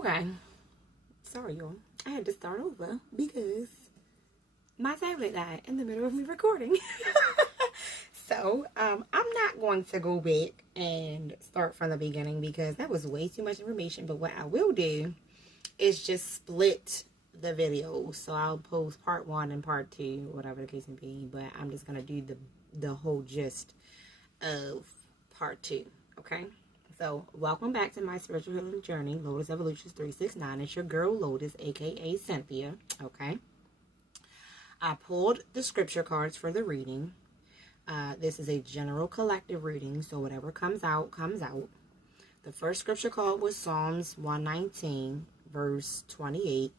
Okay. Sorry, y'all. I had to start over because my tablet died in the middle of me recording. So, I'm not going to go back and start from the beginning because that was way too much information. But what I will do is just split the video. So I'll post part 1 and part 2, whatever the case may be. But I'm just going to do the whole gist of part 2. Okay? So, welcome back to my spiritual healing journey, Lotus Evolutions 369. It's your girl Lotus, aka Cynthia. Okay? I pulled the scripture cards for the reading. This is a general collective reading, so whatever comes out, comes out. The first scripture card was Psalms 119, verse 28.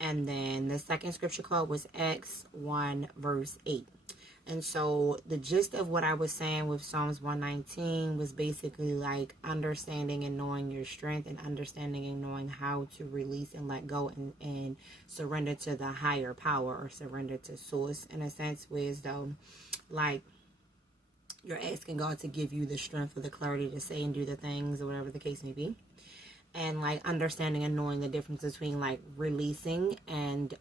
And then the second scripture card was Acts 1, verse 8. And so the gist of what I was saying with Psalms 119 was basically like understanding and knowing your strength and understanding and knowing how to release and let go and surrender to the higher power or surrender to source, in a sense, wisdom. Like, you're asking God to give you the strength or the clarity to say and do the things or whatever the case may be. And like understanding and knowing the difference between like releasing and,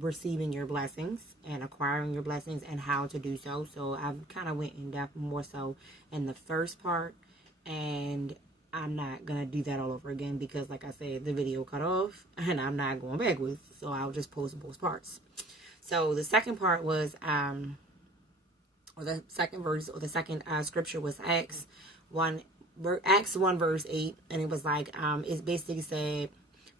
receiving your blessings and acquiring your blessings and how to do so. So I've kind of went in depth more so in the first part, and I'm not going to do that all over again because like I said, the video cut off and I'm not going backwards. So I'll just post both parts. So the second part was, or the second verse or the second scripture was Acts 1 verse 8, and it was like it basically said,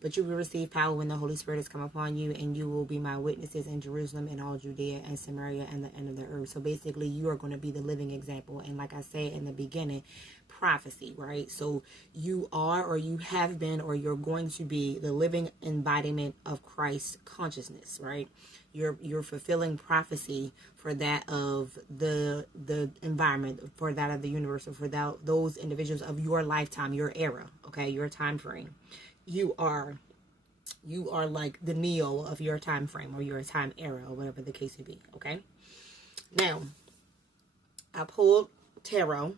but you will receive power when the Holy Spirit has come upon you, and you will be my witnesses in Jerusalem and all Judea and Samaria and the end of the earth. So basically you are going to be the living example. And like I said in the beginning, prophecy, right? So you are, or you have been, or you're going to be the living embodiment of Christ's consciousness, right? You're fulfilling prophecy for that of the environment, for that of the universe, or for those individuals of your lifetime, your era, okay, your time frame. You are like the Neo of your time frame or your time era or whatever the case may be, okay? Now, I pulled tarot,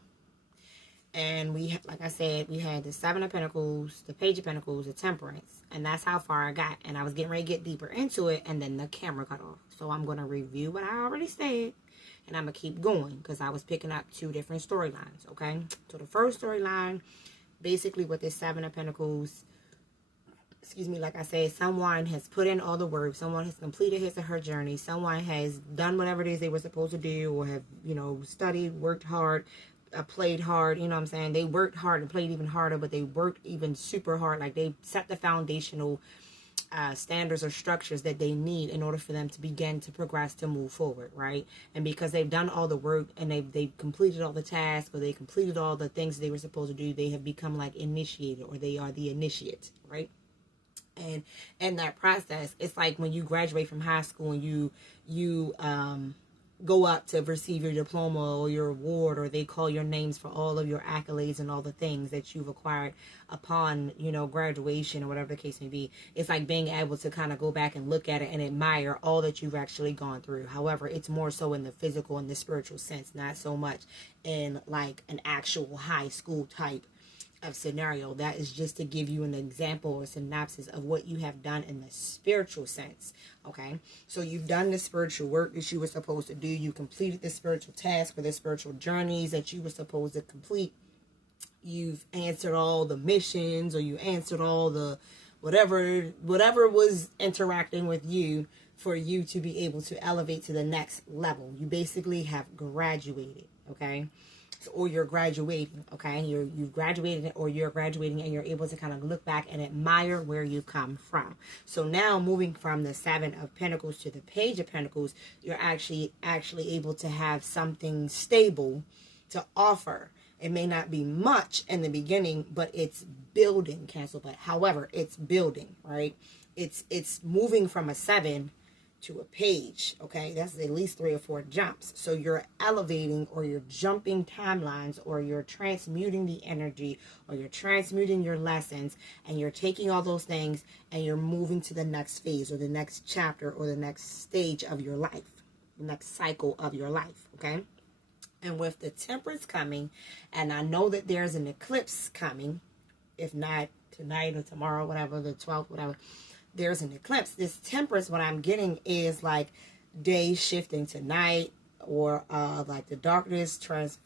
and like I said, we had the Seven of Pentacles, the Page of Pentacles, the Temperance, and that's how far I got. And I was getting ready to get deeper into it, and then the camera cut off. So I'm going to review what I already said, and I'm going to keep going because I was picking up 2 different storylines, okay? So the first storyline, basically with this Seven of Pentacles, like I said, someone has put in all the work. Someone has completed his or her journey. Someone has done whatever it is they were supposed to do, or have, studied, worked hard, played hard. You know what I'm saying? They worked hard and played even harder, but they worked even super hard. Like they set the foundational standards or structures that they need in order for them to begin to progress, to move forward, right? And because they've done all the work and they've completed all the tasks, or they completed all the things they were supposed to do, they have become like initiated, or they are the initiate, right? And in that process, it's like when you graduate from high school and you go up to receive your diploma or your award, or they call your names for all of your accolades and all the things that you've acquired upon, graduation or whatever the case may be. It's like being able to kind of go back and look at it and admire all that you've actually gone through. However, it's more so in the physical and the spiritual sense, not so much in like an actual high school type of scenario. That is just to give you an example or synopsis of what you have done in the spiritual sense. Okay, so you've done the spiritual work that you were supposed to do. You completed the spiritual task or the spiritual journeys that you were supposed to complete. You've answered all the missions, or you answered all the whatever was interacting with you for you to be able to elevate to the next level. You basically have graduated, okay? Or you're graduating, okay? You've graduated, or you're graduating, and you're able to kind of look back and admire where you've come from. So now, moving from the Seven of Pentacles to the Page of Pentacles, you're actually able to have something stable to offer. It may not be much in the beginning, but it's building, Cancel. But however, it's building, right? It's moving from a 7 to a page, okay? That's at least 3 or 4 jumps. So you're elevating, or you're jumping timelines, or you're transmuting the energy, or you're transmuting your lessons, and you're taking all those things and you're moving to the next phase, or the next chapter, or the next stage of your life, the next cycle of your life, okay? And with the Temperance coming, and I know that there's an eclipse coming, if not tonight or tomorrow, whatever, the 12th, whatever, there's an eclipse. This Temperance, what I'm getting is like day shifting to night, or like the darkness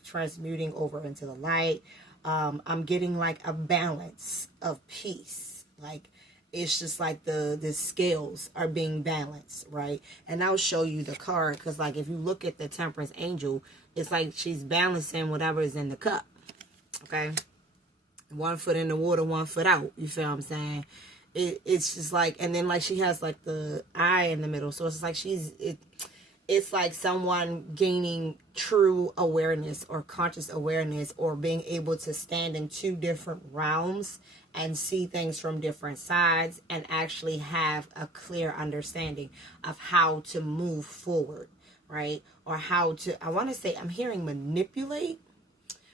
transmuting over into the light. I'm getting like a balance of peace. Like, it's just like the scales are being balanced, right? And I'll show you the card, because like if you look at the Temperance angel, it's like she's balancing whatever is in the cup. Okay, 1 foot in the water, 1 foot out. You feel what I'm saying? It's just like, and then like she has like the eye in the middle, so it's like it's like someone gaining true awareness or conscious awareness, or being able to stand in 2 different realms and see things from different sides, and actually have a clear understanding of how to move forward, right? Or how to, I want to say, I'm hearing manipulate,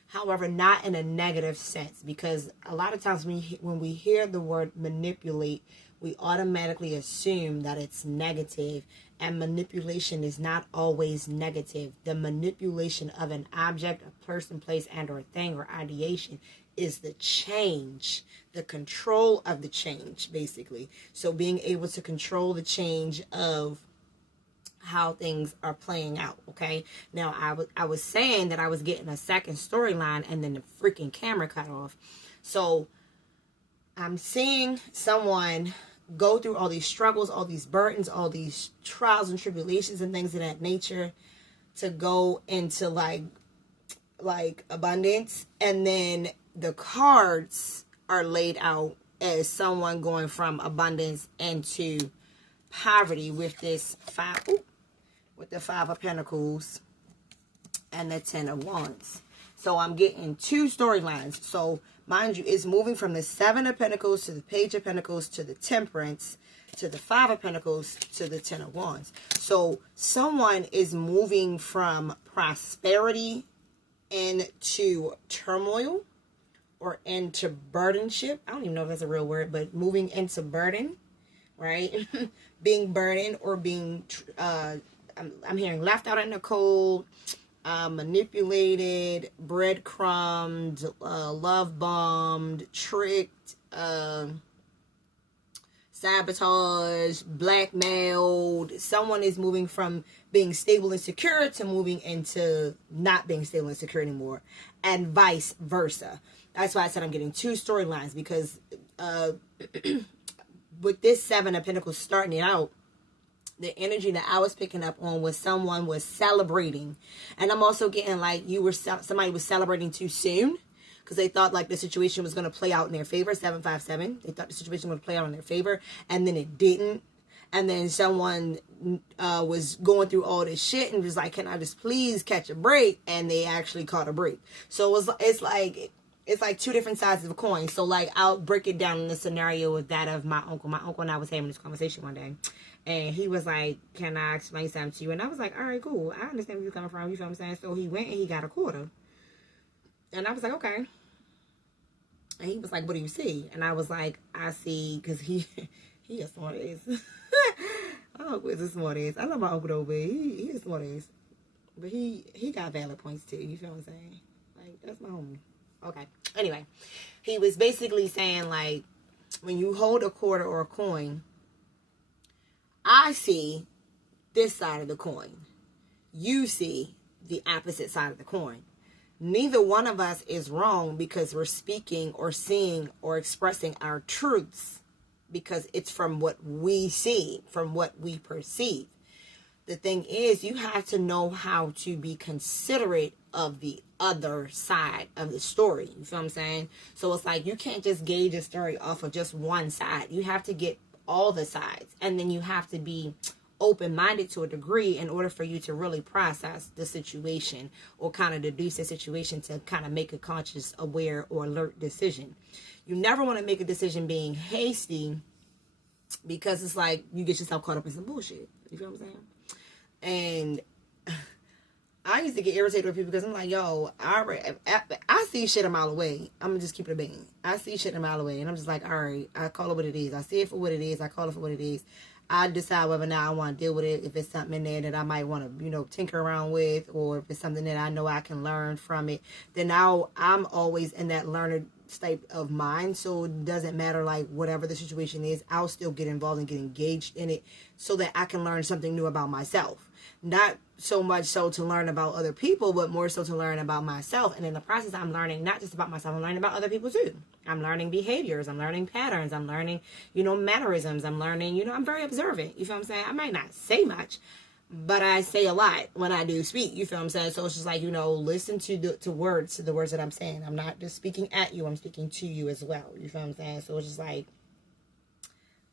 however, not in a negative sense, because a lot of times when we hear the word manipulate, we automatically assume that it's negative, and manipulation is not always negative. The manipulation of an object, a person, place, and or thing, or ideation is the change, the control of the change, basically. So being able to control the change of how things are playing out. Okay, now I was saying that I was getting a second storyline, and then the freaking camera cut off. So I'm seeing someone go through all these struggles, all these burdens, all these trials and tribulations and things of that nature, to go into like abundance. And then the cards are laid out as someone going from abundance into poverty with this with the 5 of Pentacles and the 10 of Wands. So I'm getting 2 storylines. So mind you, it's moving from the 7 of Pentacles to the Page of Pentacles to the Temperance to the 5 of Pentacles to the 10 of Wands. So someone is moving from prosperity into turmoil, or into burdenship. I don't even know if that's a real word, but moving into burden, right? Being burdened, or being I'm hearing left out in the cold, manipulated, breadcrumbed, love bombed, tricked, sabotage, blackmailed. Someone is moving from being stable and secure to moving into not being stable and secure anymore, and vice versa. That's why I said I'm getting 2 storylines, because with this 7 of Pentacles starting it out, the energy that I was picking up on was someone was celebrating. And I'm also getting like somebody was celebrating too soon, because they thought like the situation was going to play out in their favor. 757. They thought the situation was going to play out in their favor, and then it didn't. And then someone was going through all this shit and was like, can I just please catch a break? And they actually caught a break. So it's like 2 different sides of a coin. So like, I'll break it down in the scenario of that of my uncle. My uncle and I was having this conversation one day, and he was like, can I explain something to you? And I was like, all right, cool. I understand where you're coming from. You feel what I'm saying? So he went and he got a quarter. And I was like, okay. And he was like, what do you see? And I was like, I see, because he a smart ass. My uncle is a smart ass. I love my uncle though, but he a smart ass. But he got valid points too. You feel what I'm saying? Like, that's my homie. Okay. Anyway, he was basically saying like, when you hold a quarter or a coin, I see this side of the coin. You see the opposite side of the coin. Neither one of us is wrong, because we're speaking or seeing or expressing our truths, because it's from what we see, from what we perceive. The thing is, you have to know how to be considerate of the other side of the story. You feel what I'm saying? So it's like, you can't just gauge a story off of just one side. You have to get all the sides, and then you have to be open-minded to a degree in order for you to really process the situation, or kind of deduce the situation to kind of make a conscious, aware, or alert decision. You never want to make a decision being hasty, because it's like you get yourself caught up in some bullshit. You feel what I'm saying? And I used to get irritated with people, because I'm like, yo, I see shit a mile away. I'm going to just keep it a bean. I see shit a mile away, and I'm just like, all right, I call it what it is. I see it for what it is. I call it for what it is. I decide whether or not I want to deal with it. If it's something in there that I might want to, tinker around with, or if it's something that I know I can learn from it, then I'm always in that learner type of mind, so it doesn't matter, like, whatever the situation is, I'll still get involved and get engaged in it so that I can learn something new about myself. Not so much so to learn about other people, but more so to learn about myself. And in the process, I'm learning not just about myself, I'm learning about other people too. I'm learning behaviors, I'm learning patterns, I'm learning, mannerisms, I'm learning, I'm very observant. You feel what I'm saying? I might not say much, but I say a lot when I do speak. You feel what I'm saying? So it's just like, listen to the words that I'm saying. I'm not just speaking at you, I'm speaking to you as well. You feel what I'm saying? So it's just like,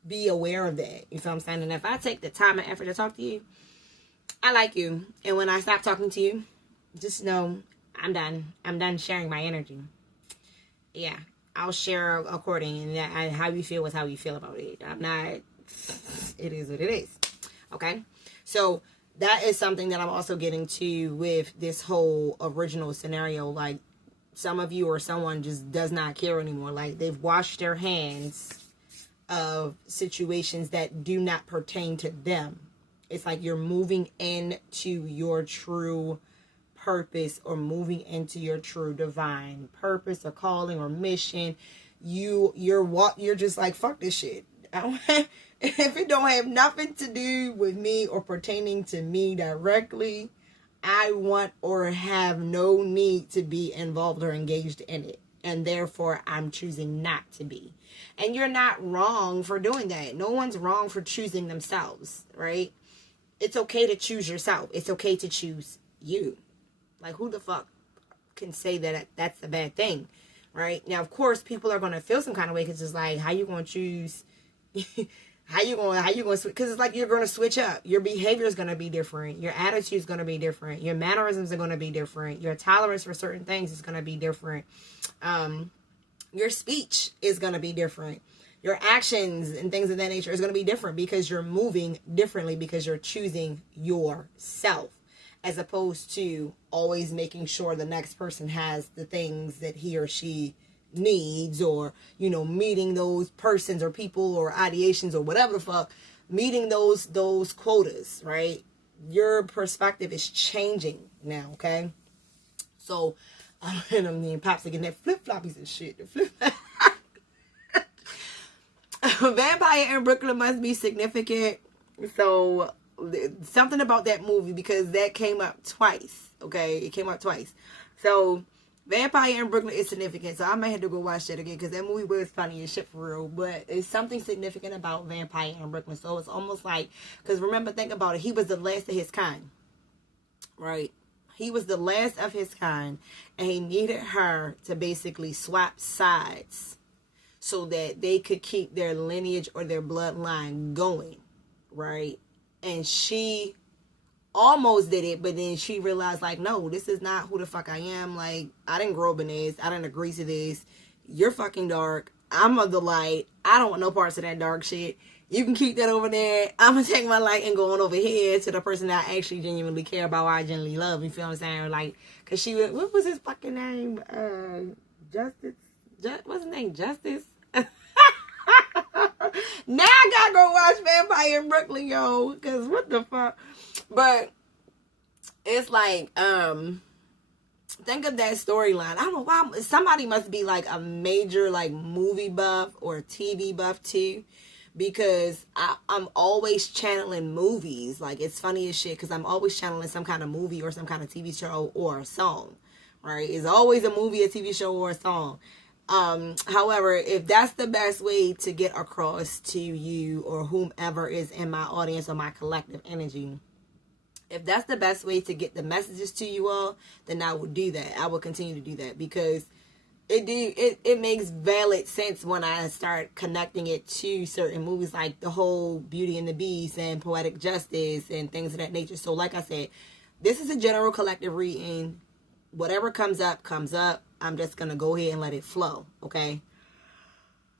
be aware of that. You feel what I'm saying? And if I take the time and effort to talk to you, I like you. And when I stop talking to you, just know I'm done. I'm done sharing my energy. Yeah. I'll share according, and how you feel is how you feel about it. I'm not, it is what it is. Okay? So that is something that I'm also getting to with this whole original scenario. Like, some of you or someone just does not care anymore. Like, they've washed their hands of situations that do not pertain to them. It's like you're moving into your true purpose, or moving into your true divine purpose or calling or mission. You're just like, fuck this shit. If it don't have nothing to do with me or pertaining to me directly, I want or have no need to be involved or engaged in it. And therefore, I'm choosing not to be. And you're not wrong for doing that. No one's wrong for choosing themselves, right? It's okay to choose yourself. It's okay to choose you. Like, who the fuck can say that that's a bad thing, right? Now, of course, people are going to feel some kind of way, because it's like, how you going to choose? how you going to switch? Because it's like you're going to switch up. Your behavior is going to be different. Your attitude is going to be different. Your mannerisms are going to be different. Your tolerance for certain things is going to be different. Your speech is going to be different. Your actions and things of that nature is going to be different, because you're moving differently, because you're choosing yourself, as opposed to always making sure the next person has the things that he or she needs, or, meeting those persons or people or ideations or whatever the fuck, meeting those quotas, right? Your perspective is changing now, okay? So, Pops again, that flip-floppies and shit. Vampire in Brooklyn must be significant. So, something about that movie, because that came up twice. Okay, it came up twice. So, Vampire in Brooklyn is significant. So I might have to go watch that again, because that movie was funny as shit for real. But it's something significant about Vampire in Brooklyn. So it's almost like, because remember, think about it. He was the last of his kind, right? He was the last of his kind, and he needed her to basically swap sides so that they could keep their lineage or their bloodline going, right? And she almost did it, but then she realized, like, no, this is not who the fuck I am. Like, I didn't grow up in this. I didn't agree to this. You're fucking dark. I'm of the light. I don't want no parts of that dark shit. You can keep that over there. I'm going to take my light and go on over here to the person that I actually genuinely care about, or I genuinely love. You feel what I'm saying? Like, because she, what was his fucking name? Justice? What's his name? Justice? Now I gotta go watch Vampire in Brooklyn, yo, because what the fuck? But it's like, think of that storyline. I don't know why. Somebody must be like a major like movie buff or TV buff too, because I'm always channeling movies. Like, it's funny as shit, because I'm always channeling some kind of movie or some kind of TV show or a song, right? It's always a movie, a TV show, or a song. However, if that's the best way to get across to you or whomever is in my audience or my collective energy, if that's the best way to get the messages to you all, then I will do that. I will continue to do that, because it makes valid sense when I start connecting it to certain movies, like the whole Beauty and the Beast and Poetic Justice and things of that nature. So like I said, this is a general collective reading. Whatever comes up, comes up. I'm just going to go ahead and let it flow, okay?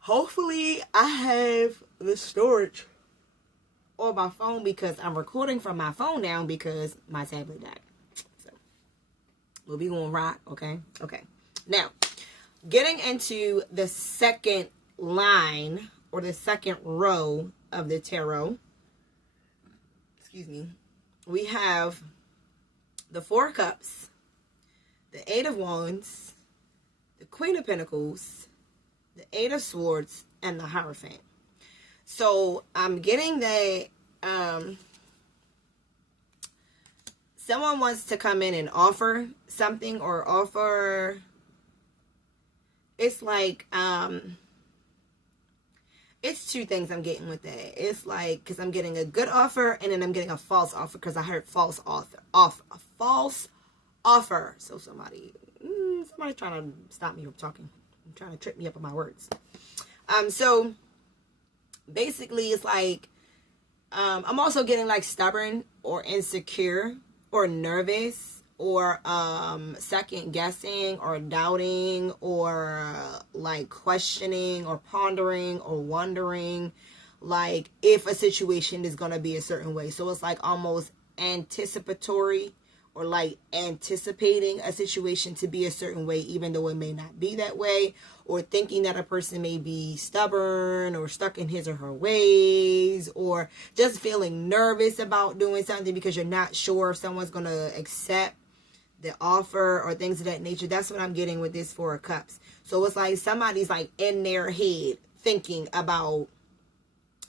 Hopefully, I have the storage on my phone, because I'm recording from my phone now because my tablet died. So, we'll be going rock, okay? Okay. Now, getting into the second line, or the second row of the tarot, excuse me, we have the Four of Cups, the Eight of Wands, the Queen of Pentacles, the Eight of Swords, and the Hierophant. So I'm getting that someone wants to come in and offer something, or offer, it's like, it's two things I'm getting with that. It's like, because I'm getting a good offer, and then I'm getting a false offer, because I heard false offer. So somebody's trying to stop me from talking. I'm trying to trip me up on my words. So basically it's like, I'm also getting like stubborn or insecure or nervous or second guessing or doubting or like questioning or pondering or wondering like if a situation is going to be a certain way. So it's like almost anticipatory, or like anticipating a situation to be a certain way even though it may not be that way, or thinking that a person may be stubborn or stuck in his or her ways, or just feeling nervous about doing something because you're not sure if someone's going to accept the offer or things of that nature. That's what I'm getting with this Four of Cups. So it's like somebody's like in their head thinking about,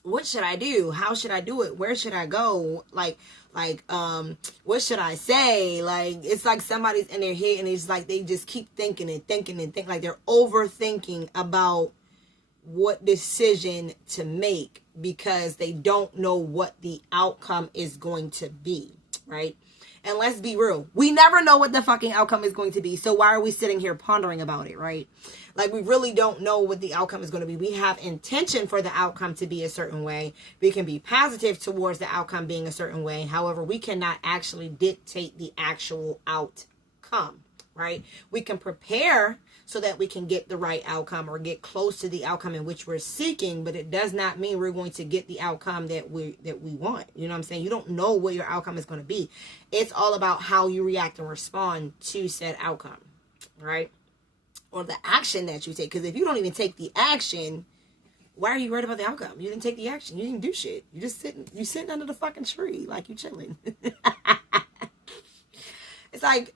what should I do? How should I do it? Where should I go? Like, what should I say? Like, it's like somebody's in their head and it's like they just keep thinking like they're overthinking about what decision to make because they don't know what the outcome is going to be, right? And let's be real, we never know what the fucking outcome is going to be. So why are we sitting here pondering about it, right? Like, we really don't know what the outcome is going to be. We have intention for the outcome to be a certain way. We can be positive towards the outcome being a certain way. However, we cannot actually dictate the actual outcome, right? We can prepare so that we can get the right outcome or get close to the outcome in which we're seeking, but it does not mean we're going to get the outcome that we want. You know what I'm saying? You don't know what your outcome is going to be. It's all about how you react and respond to said outcome, right? Or the action that you take. Because if you don't even take the action, why are you worried about the outcome? You didn't take the action. You didn't do shit. You just sitting under the fucking tree like you chilling. It's like,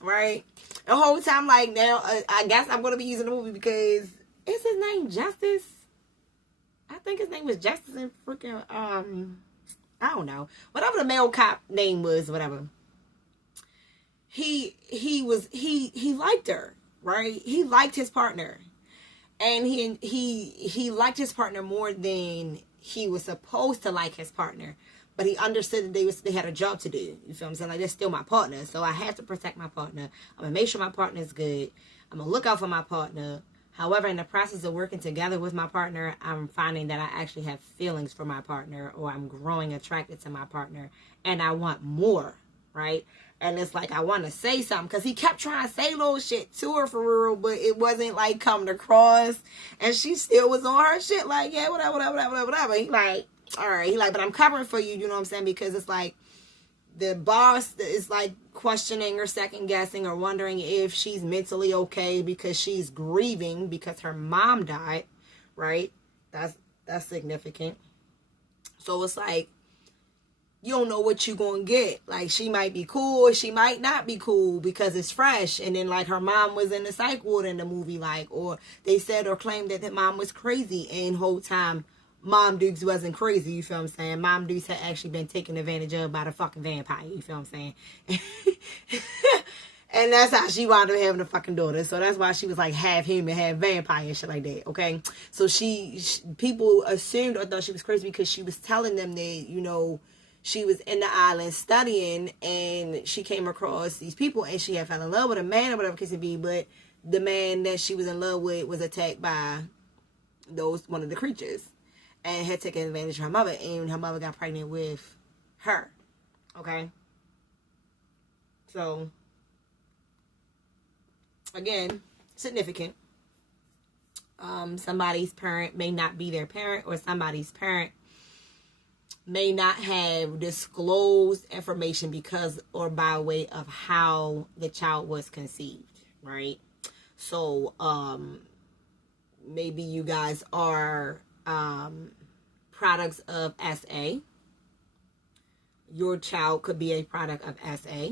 right? The whole time, like, now, I guess I'm going to be using the movie because, is his name Justice? I think his name was Justice in freaking, I don't know. Whatever the male cop name was, whatever. He liked her, right? He liked his partner. And he liked his partner more than he was supposed to like his partner. But he understood that they had a job to do. You feel what I'm saying? Like, they're still my partner. So I have to protect my partner. I'm going to make sure my partner is good. I'm going to look out for my partner. However, in the process of working together with my partner, I'm finding that I actually have feelings for my partner, or I'm growing attracted to my partner. And I want more, right? And it's like, I want to say something. Because he kept trying to say little shit to her for real. But it wasn't like coming across. And she still was on her shit. Like, yeah, whatever. He like, all right, he like, but I'm covering for you, you know what I'm saying? Because it's like the boss is like questioning or second guessing or wondering if she's mentally okay because she's grieving because her mom died, right? That's significant. So it's like, you don't know what you're going to get. Like, she might be cool or she might not be cool because it's fresh. And then, like, her mom was in the psych ward in the movie, like, or they said or claimed that the mom was crazy, and whole time Mom Dukes wasn't crazy, you feel what I'm saying? Mom Dukes had actually been taken advantage of by the fucking vampire, you feel what I'm saying? And that's how she wound up having a fucking daughter. So that's why she was like half human, half vampire and shit like that, okay? So people assumed or thought she was crazy because she was telling them that, you know, she was in the island studying and she came across these people and she had fell in love with a man or whatever case it be, but the man that she was in love with was attacked by one of the creatures. And had taken advantage of her mother. And her mother got pregnant with her. Okay? So, again, significant. Somebody's parent may not be their parent. Or somebody's parent may not have disclosed information because or by way of how the child was conceived. Right? So, maybe you guys are products of SA. Your child could be a product of SA,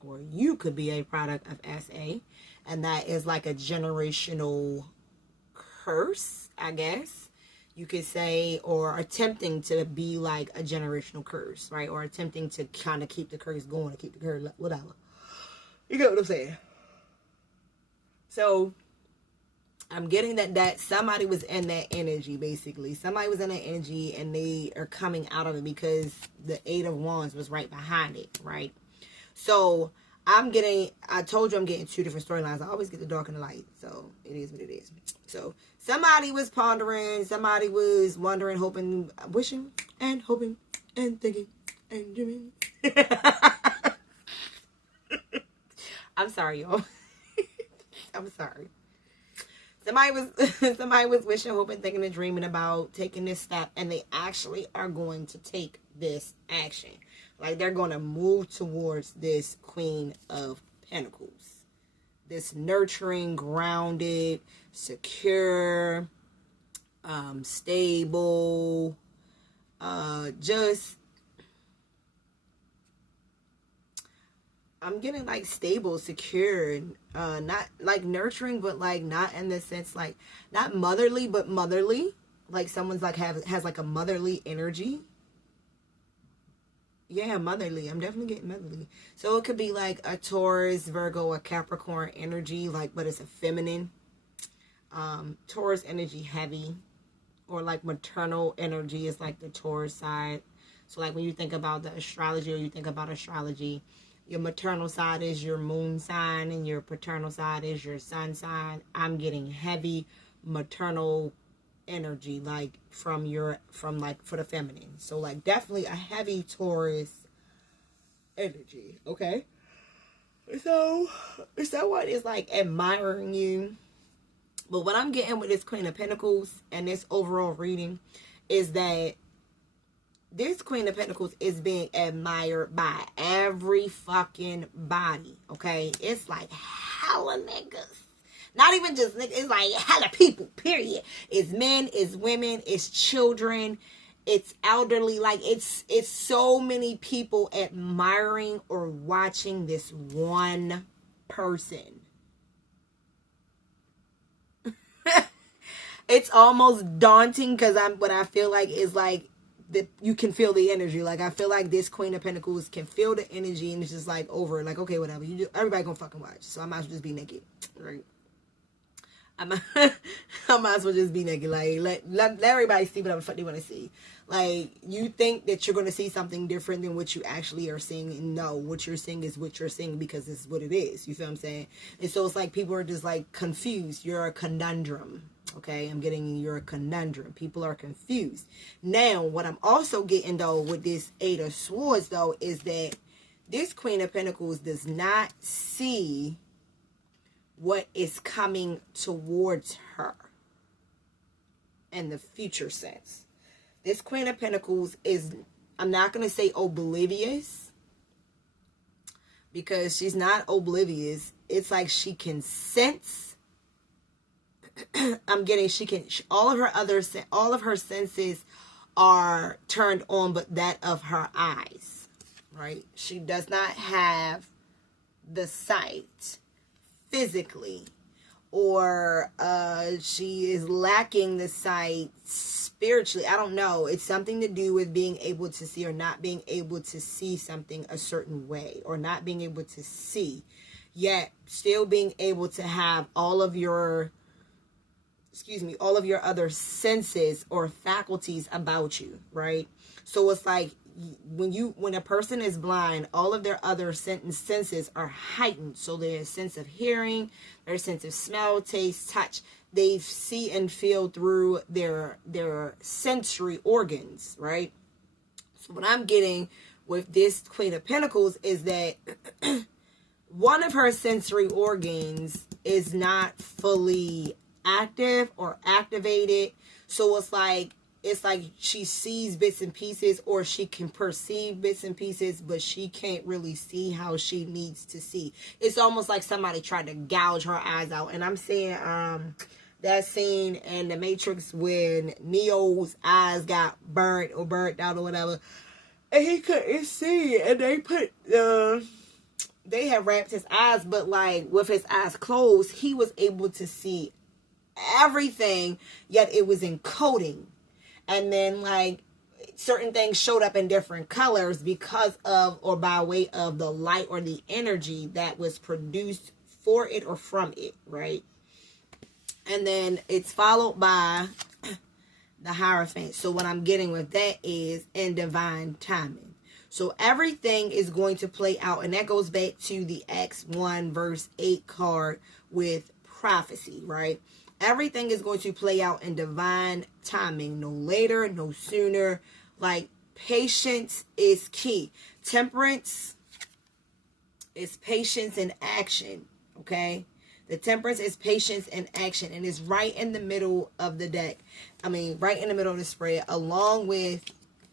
or you could be a product of SA, and that is like a generational curse, I guess you could say, or attempting to be like a generational curse, right? Or attempting to kind of keep the curse going, to keep the curse, whatever. You get what I'm saying? So I'm getting that somebody was in that energy, basically. Somebody was in that energy and they are coming out of it because the Eight of Wands was right behind it, right? So I told you I'm getting two different storylines. I always get the dark and the light. So it is what it is. So somebody was pondering, somebody was wondering, hoping, wishing, and hoping, and thinking, and dreaming. I'm sorry, y'all. I'm sorry. Somebody was wishing, hoping, thinking, and dreaming about taking this step, and they actually are going to take this action. Like, they're going to move towards this Queen of Pentacles. This nurturing, grounded, secure, stable, I'm getting like stable, secure, not like nurturing, but like not in the sense like not motherly, but motherly. Like someone's like has like a motherly energy. Yeah, motherly. I'm definitely getting motherly. So it could be like a Taurus, Virgo, a Capricorn energy, like, but it's a feminine. Taurus energy heavy, or like maternal energy is like the Taurus side. So like when you think about the astrology, or you think about astrology, your maternal side is your moon sign and your paternal side is your sun sign. I'm getting heavy maternal energy, like from like for the feminine. So like definitely a heavy Taurus energy. Okay. So someone is like admiring you. But what I'm getting with this Queen of Pentacles and this overall reading is that this Queen of Pentacles is being admired by every fucking body, okay? It's like hella niggas. Not even just niggas, it's like hella people, period. It's men, it's women, it's children, it's elderly. Like, it's so many people admiring or watching this one person. It's almost daunting because what I feel like is like, you can feel the energy. Like, I feel like this Queen of Pentacles can feel the energy, and it's just like over. Like, okay, whatever. Everybody gonna fucking watch. So I might as well just be naked. Right? I might as well just be naked. Like, let everybody see whatever the fuck they want to see. Like, you think that you're gonna see something different than what you actually are seeing. And no, what you're seeing is what you're seeing because it's what it is. You feel what I'm saying? And so it's like people are just like confused. You're a conundrum. Okay, I'm getting you're a conundrum. People are confused. Now, what I'm also getting, though, with this Eight of Swords, though, is that this Queen of Pentacles does not see what is coming towards her in the future sense. This Queen of Pentacles is, I'm not going to say oblivious, because she's not oblivious. It's like she can sense. I'm getting all of her senses are turned on, but that of her eyes, right? She does not have the sight physically, or she is lacking the sight spiritually. I don't know. It's something to do with being able to see or not being able to see something a certain way, or not being able to see, yet still being able to have all of your other senses or faculties about you, right? So it's like when a person is blind, all of their other senses are heightened. So their sense of hearing, their sense of smell, taste, touch, they see and feel through their sensory organs, right? So what I'm getting with this Queen of Pentacles is that one of her sensory organs is not fully active or activated. So it's like she sees bits and pieces, or she can perceive bits and pieces, but she can't really see how she needs to see. It's almost like somebody tried to gouge her eyes out. And I'm saying that scene in The Matrix when Neo's eyes got burnt out or whatever, and he couldn't see, and they had wrapped his eyes, but like with his eyes closed, he was able to see everything, yet it was encoding. And then like certain things showed up in different colors because of or by way of the light or the energy that was produced for it or from it, right? And then it's followed by the Hierophant. So what I'm getting with that is in divine timing. So everything is going to play out, and that goes back to the Acts 1 verse 8 card with prophecy, right? Everything is going to play out in divine timing, no later, no sooner. Like, patience is key. Temperance is patience in action, okay? The Temperance is patience in action, and it's right in the middle of the deck. I mean, right in the middle of the spread, along with,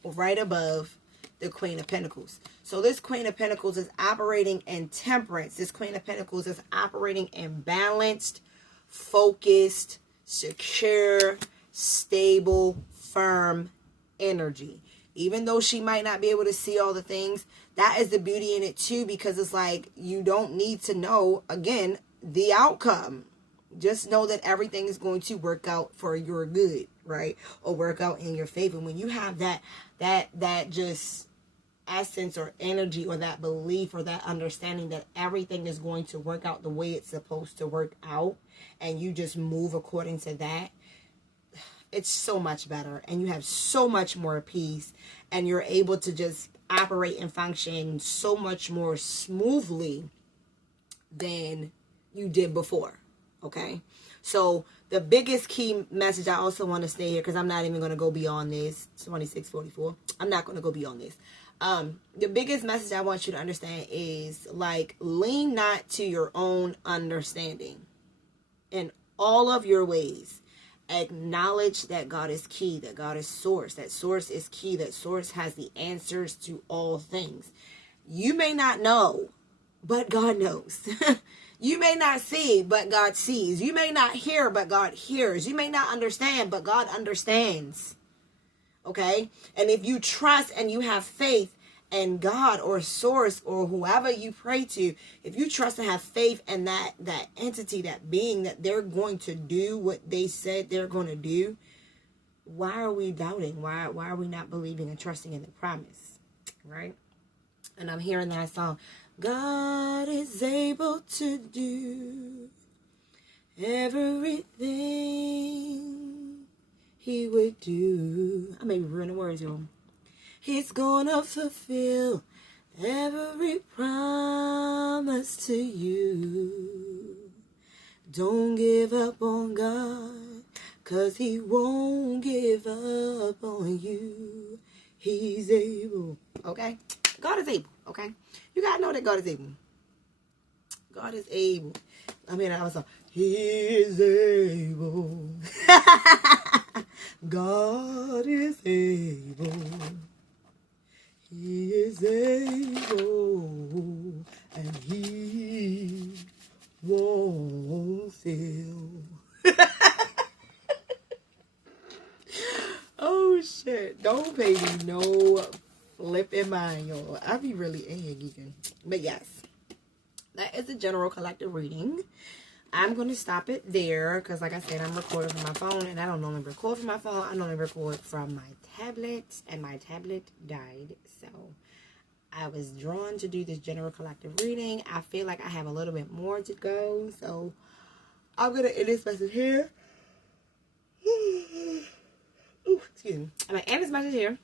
right above, the Queen of Pentacles. So this Queen of Pentacles is operating in temperance. This Queen of Pentacles is operating in balanced, focused, secure, stable, firm energy. Even though she might not be able to see all the things, that is the beauty in it too, because it's like you don't need to know, again, the outcome. Just know that everything is going to work out for your good, right? Or work out in your favor. When you have that just essence or energy or that belief or that understanding that everything is going to work out the way it's supposed to work out, and you just move according to that, it's so much better, and you have so much more peace, and you're able to just operate and function so much more smoothly than you did before. Okay, so the biggest key message, I also want to stay here because I'm not even going to go beyond this. 2644. I'm not going to go beyond this. The biggest message I want you to understand is, like, lean not to your own understanding in all of your ways. Acknowledge that God is key, that God is source, that source is key, that source has the answers to all things. You may not know, but God knows. You may not see, but God sees. You may not hear, but God hears. You may not understand, but God understands. Okay? And if you trust and you have faith in God or source or whoever you pray to, if you trust and have faith in that entity, that being, that they're going to do what they said they're going to do, why are we doubting? Why are we not believing and trusting in the promise? Right? And I'm hearing that song, God is able to do everything He would do. I may be ruining words, y'all. He's gonna fulfill every promise to you. Don't give up on God, 'cause He won't give up on you. He's able. Okay? God is able. Okay? You gotta know that God is able. God is able. I mean, I was like, He is able. God is able. He is able. And He won't fail. Oh, shit. Don't pay me no flipping mind, y'all. I be really in here geeking. But yes, that is a general collective reading. I'm going to stop it there because, like I said, I'm recording from my phone, and I don't normally record from my phone. I normally record from my tablet, and my tablet died. So I was drawn to do this general collective reading. I feel like I have a little bit more to go, so I'm going to end this message here. Ooh, excuse me. I'm going to end this message here.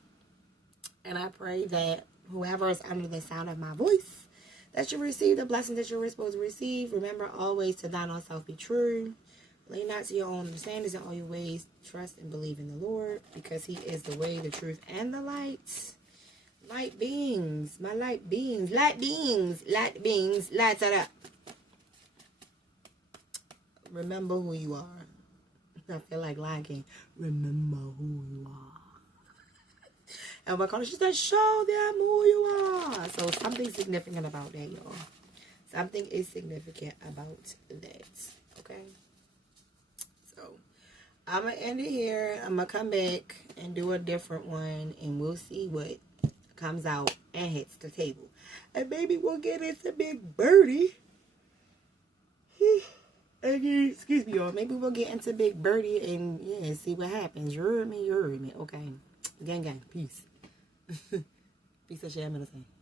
And I pray that whoever is under the sound of my voice, that you receive the blessing that you're supposed to receive. Remember always to thine own self be true. Lean not to your own understandings in all your ways. Trust and believe in the Lord, because He is the way, the truth, and the light. Light beings. My light beings. Light beings. Light beings. Lights it up. Remember who you are. I feel like Lion King. Remember who you are. And my God, she said, show them who you are. So something significant about that, y'all. Something is significant about that. Okay? So I'm going to end it here. I'm going to come back and do a different one. And we'll see what comes out and hits the table. And maybe we'll get into Big Birdie. Excuse me, y'all. Maybe we'll get into Big Birdie and yeah, see what happens. You heard me. You heard me. Okay. Gang, gang. Peace. Peace. I'm gonna say.